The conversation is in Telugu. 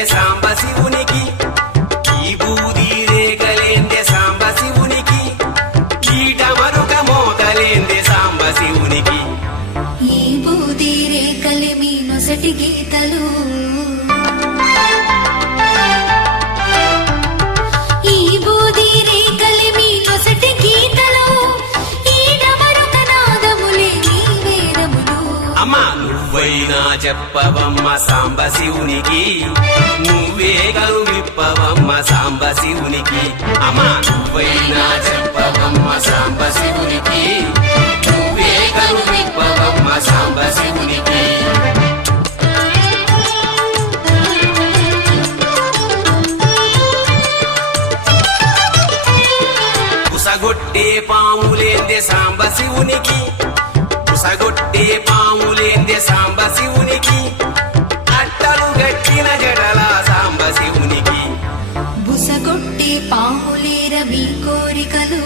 రేఖలేందే సాంబ శివునికి, ఈ బూది రేఖలేందే సాంబ శివునికి, ఈట మరుక మోతలేందే సాంబ శివునికి. ఈ బూది రేఖలే మీ నొసటి గీతలు, ఈ బూది రేఖలే మీ నొసటి గీతలు, ఈట మరుక నాదములే నీ వేదములు. అమ్మా నువ్వైనా చెప్పవమ్మ సాంబ శివునికి, నువ్వే గలు విప్పవమ్మ సాంబ శివునికి. అమ్మా నువ్వైనా చెప్పవమ్మ సాంబ శివునికి, నువ్వే గలు విప్పవమ్మ సాంబ శివునికి. పుసగొట్టే పాములేందే సాంబ శివునికి, పుసగొట్టే పాములేందే సాంబ శివునికి, అట్టలు గట్టిన జడల సాంబ శివునికి. బుసగొట్టే పాములేర మీ కోరికలు,